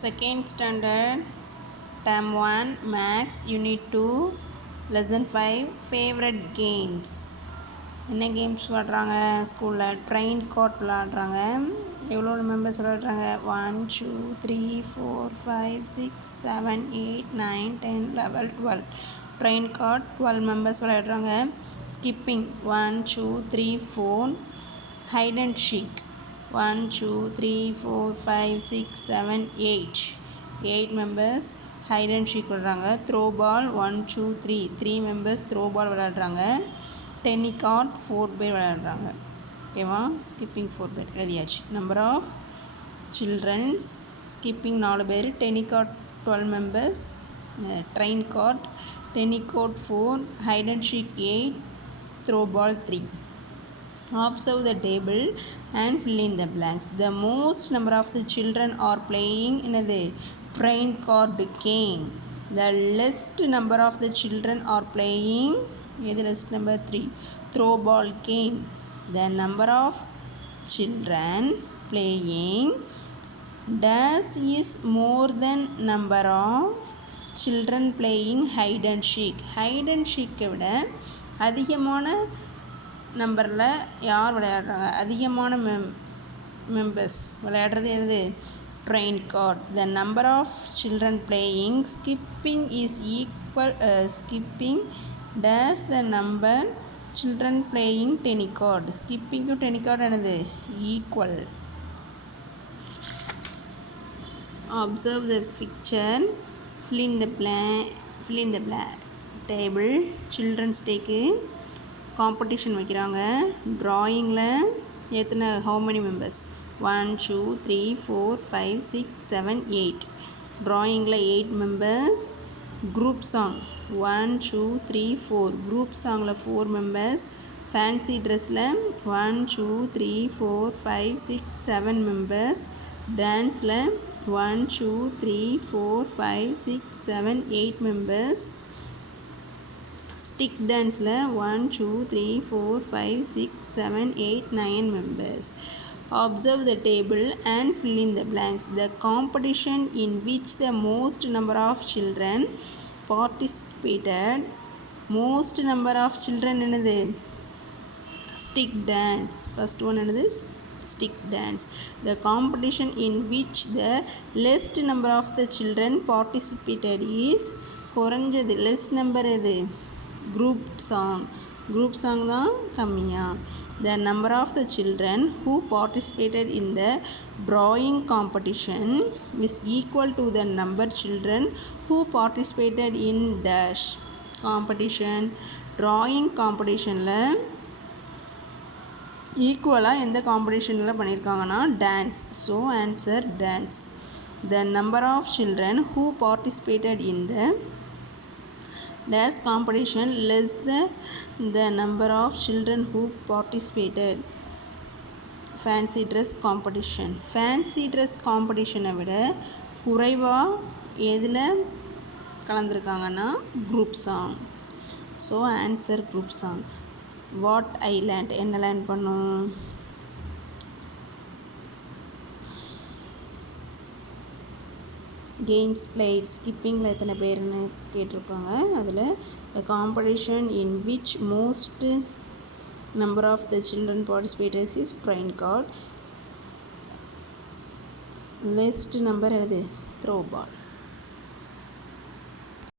Second standard, term 1, Max, Unit 2, Lesson 5, Favorite games. என்ன games விளாட்றாங்க ஸ்கூலில்? ட்ரெயின் கார்ட் விளாட்றாங்க. எவ்வளோ மெம்பர்ஸ் விளாட்றாங்க? 1 2 3 4 5 6 7 8 9 10 11 12. ட்ரெயின் கார்ட் 12 மெம்பர்ஸ் விளையாடுறாங்க. Skipping 1 2 3 4. Hide and seek 1 2 3 4 5 6 7 8. 8 members hide and seek விளாட்றாங்க. Throw ball 1 2 3. 3 members throw ball விளையாடுறாங்க. Tennikoit 4 பேர் விளையாடுறாங்க. ஓகேவா? ஸ்கிப்பிங் 4 பேர் எழுதியாச்சு. நம்பர் ஆஃப் சில்ட்ரன்ஸ் ஸ்கிப்பிங் 4 பேர், tennikoit 12 members, train card, tennikoit 4, hide and seek 8, throw ball 3. Observe the table and fill in the blanks. The most number of the children are playing in the train card game. The least number of the children are playing the list number 3 throw ball game. The number of children playing dash is more than number of children playing hide and seek. Hide and seek விட அதிகமான நம்பரில் யார் விளையாடுறாங்க? அதிகமான members விளையாடுறது என்னது? Train card. The number of children playing skipping is equal skipping days the number children playing tennikoit. ஸ்கிப்பிங்கும் tennikoit என்னது? Equal. Observe the picture, fill in the table. Children's டேக்கு காம்படிஷன் வைக்கிறாங்க. ட்ராயிங்கில் எத்தனை? How many members? 1 2 3 4 5 6 7 8. ட்ராயிங்கில் 8 members. Group song 1 2 3 4. Group சாங்கில் 4 members. Fancy ட்ரெஸ்ஸில் 1 2 3 4 5 6 7 members. டான்ஸில் 1 2 3 4 5 6 7 8 மெம்பர்ஸ். ஸ்டிக் டான்ஸில் 1 2 3 4 5 6 7 8 9 members. Observe the table and fill in the blanks. The competition in which the most number of children participated. Most number of children என்னது? Stick dance. First one என்னது? Stick dance. The competition in which the least number of the children participated is குறைஞ்சது. less number எது? Group song. Group song தான் கம்மியாக. The number of the children who participated in the drawing competition is equal to the number children who participated in dash competition. drawing competitionல ஈக்குவலாக எந்த காம்படிஷனில் பண்ணியிருக்காங்கன்னா dance. So answer dance. The number of children who participated in the dash competition less than the number of children who participated fancy dress competition. fancy dress competitionனை விட குறைவாக எதில் கலந்துருக்காங்கன்னா group song. So answer group song. What I land என்ன land பண்ணும்? Games played. ஸ்கிப்பிங்கில் எத்தனை பேர்னு கேட்டிருப்பாங்க. அதில் the competition in which most number of the children participators is train card. Least number எது? த்ரோ பால்.